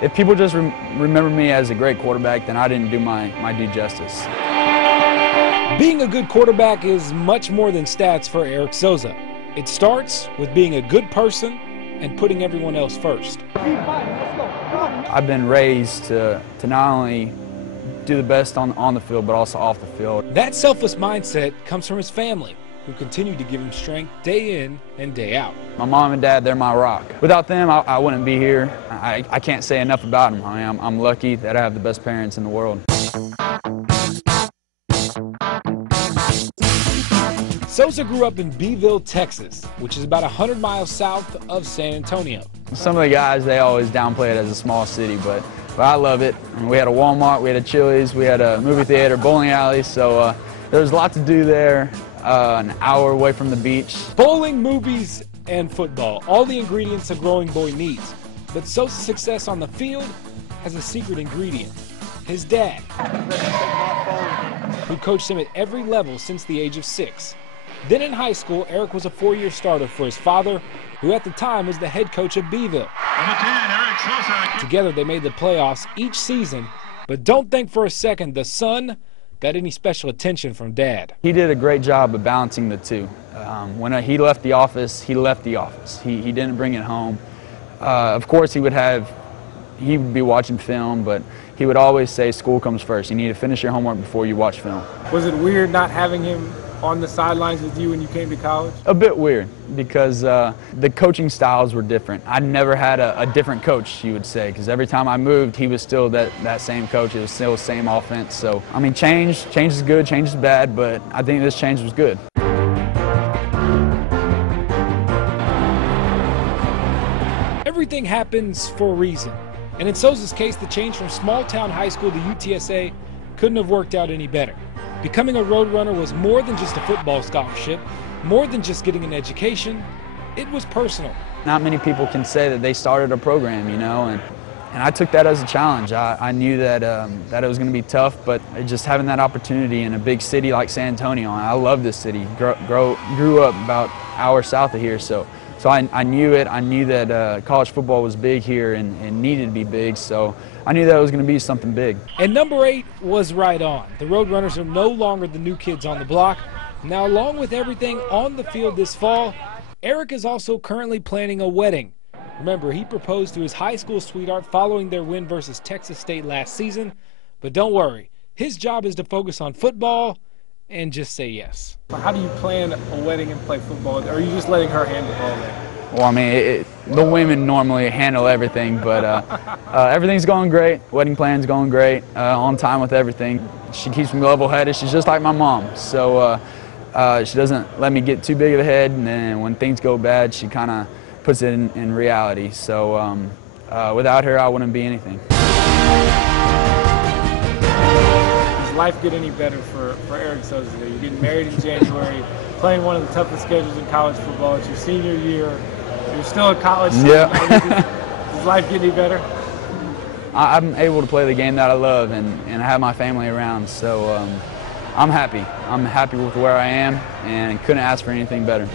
If people just remember me as a great quarterback, then I didn't do my due justice. Being a good quarterback is much more than stats for Eric Souza. It starts with being a good person and putting everyone else first. I've been raised to not only do the best on the field, but also off the field. That selfless mindset comes from his family, who continue to give him strength day in and day out. My mom and dad, they're my rock. Without them, I wouldn't be here. I can't say enough about them. I mean, I'm lucky that I have the best parents in the world. Souza grew up in Beeville, Texas, which is about 100 miles south of San Antonio. Some of the guys, they always downplay it as a small city, but I love it. I mean, we had a Walmart, we had a Chili's, we had a movie theater, bowling alley, so there was a lot to do there. An hour away from the beach. Bowling, movies, and football, all the ingredients a growing boy needs. But Souza's success on the field has a secret ingredient: his dad, who coached him at every level since the age of 6. Then in high school, Eric was a 4-year starter for his father, who at the time was the head coach of Beeville. Together they made the playoffs each season, but don't think for a second the son got any special attention from Dad. He did a great job of balancing the two. When he left the office, he left the office. He didn't bring it home. Of course, he would be watching film, but he would always say school comes first. You need to finish your homework before you watch film. Was it weird not having him on the sidelines with you when you came to college? A bit weird, because the coaching styles were different. I never had a different coach, you would say, because every time I moved, he was still that same coach. It was still the same offense. So, I mean, change is good, change is bad, but I think this change was good. Everything happens for a reason. And in Souza's case, the change from small-town high school to UTSA couldn't have worked out any better. Becoming a Roadrunner was more than just a football scholarship, more than just getting an education. It was personal. Not many people can say that they started a program, you know, and I took that as a challenge. I knew that it was going to be tough, but just having that opportunity in a big city like San Antonio, I love this city. Grew up about an hour south of here, so I knew it. I knew that college football was big here and needed to be big, so I knew that it was going to be something big. And number 8 was right on. The Roadrunners are no longer the new kids on the block. Now, along with everything on the field this fall, Eric is also currently planning a wedding. Remember, he proposed to his high school sweetheart following their win versus Texas State last season. But don't worry, his job is to focus on football and just say yes. How do you plan a wedding and play football? Or are you just letting her handle all that? Well, I mean, the women normally handle everything, but everything's going great. Wedding plan's going great, on time with everything. She keeps me level-headed. She's just like my mom, so she doesn't let me get too big of a head, and then when things go bad, she kind of puts it in reality. So without her, I wouldn't be anything. Does life get any better for Eric Souza? You're getting married in January, playing one of the toughest schedules in college football. It's your senior year. You're still at college. Yeah. Does life get any better? I'm able to play the game that I love and I have my family around, so I'm happy. I'm happy with where I am and couldn't ask for anything better.